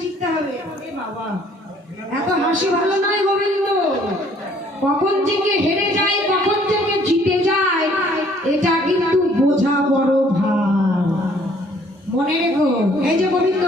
জিততে হবে। এত হাসি ভালো নয় গোবিন্দ কখন থেকে হেরে যায় কখন থেকে জিতে যায় এটা কিন্তু বোঝা বড় ভাব মনে রেখো এই যে গোবিন্দ